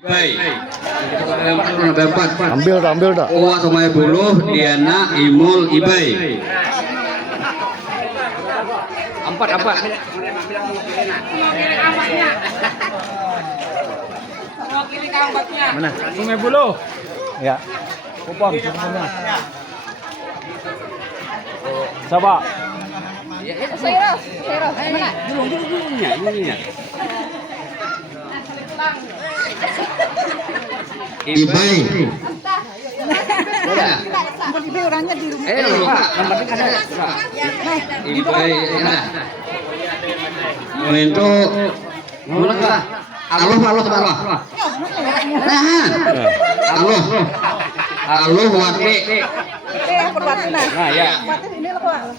Baik. Dapat. Ambil dah. Uwa Somai Buluh, Diana, Imul, Ibai. Empat. Mana? Sungai Buloh. Ya. Kupang semuanya. Coba. Saya mana? Julungnya, ininya. Ibai. Ibai orangnya di rumah. Lupa, nomornya ada. Ibai, ya. Itu mana kah? Allah. Allah wate. Perwatina. Nah, ya. Wate ini loh, Pak.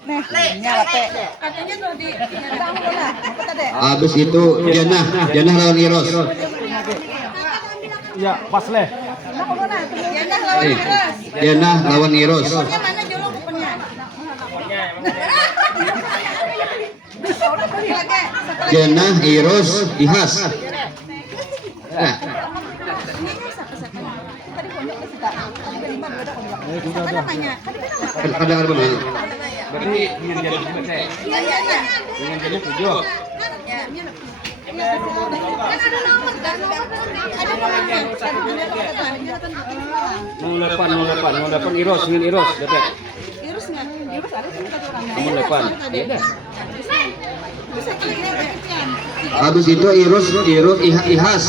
Nih, nyawate. Katanya tuh di Habis itu Janah lawan Iros. Ya, pas leh. Janah lawan Iros. Mana julung kupennya? Janah, Iros, Ihas. Nah, ada mana? Berarti ingin jadi berarti. Ingin jadi 7. Mau depan Iros, ingin Iros, dapat. Irus nggak? Irus ada sih kita orang. Kamu depan. Ya udah. Bisa Habis itu Iros, Ihas.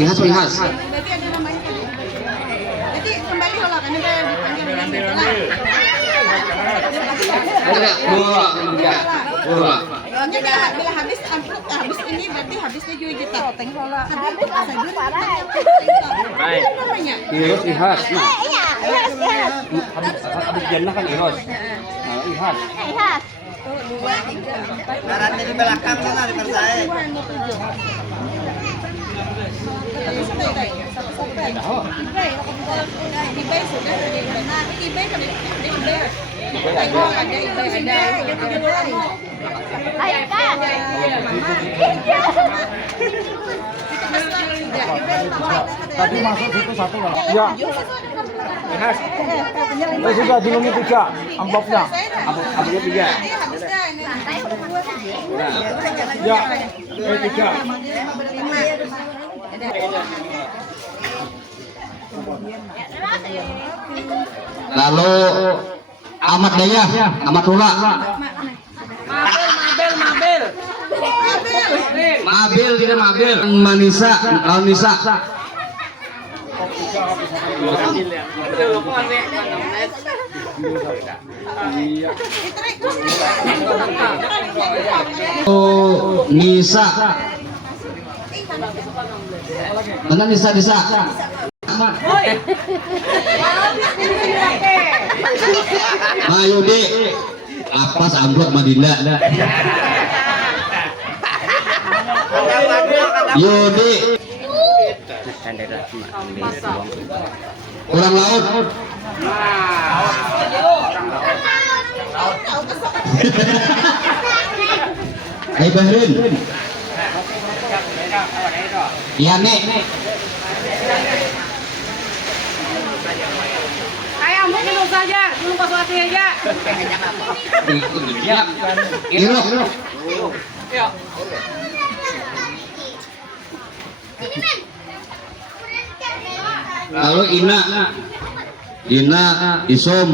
Ihas. Berarti ada namanya. Jadi kembali kalau kan udah dipanggil Ada bola. Ini bila habis habis ini berarti habisnya juga juta. Tengkola. Habis namanya. Iros, Ihas. Nah, Iya, Ihas. habis Janah kan Iros. Nah, Ihas. Ihas. Baratnya di belakang sana di saya. Ibai sudah ada Ibai. Nah, Ibai kan ada Ibai. Ada Ibai. Ayo kan. Tadi masuk situ satu kan? Ya. Sudah julungi 3 amplopnya. Ambilnya 3. Ya. 3. Lalu Ahmad Dayah, Ahmad Tula. Mabil tidak Mabil. Manisa, lawan Nisa. Oh, Nisa. Mana Nisa? Ayo dek, apa samblok Madinda? Yudi, kurang laut. Hai Bahrin. Iya nek. Ayo, minum saja, belum pas waktu aja. Iro. Lalu Ina, Isom,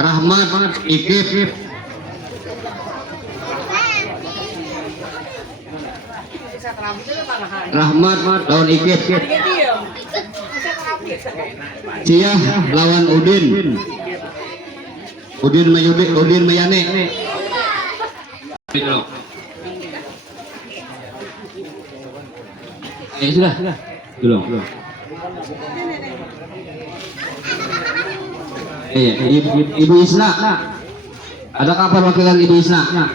Rahmat, Ikif. Rahmat lawan Ikif. Cia lawan Udin. Udin Mayane. Sudah. Belum. Ibu Isna. Ada kabar wakilan Ibu Isna?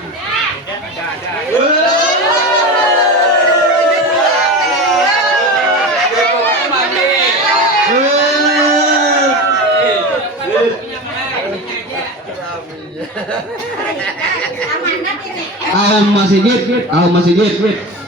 Masih masih wait.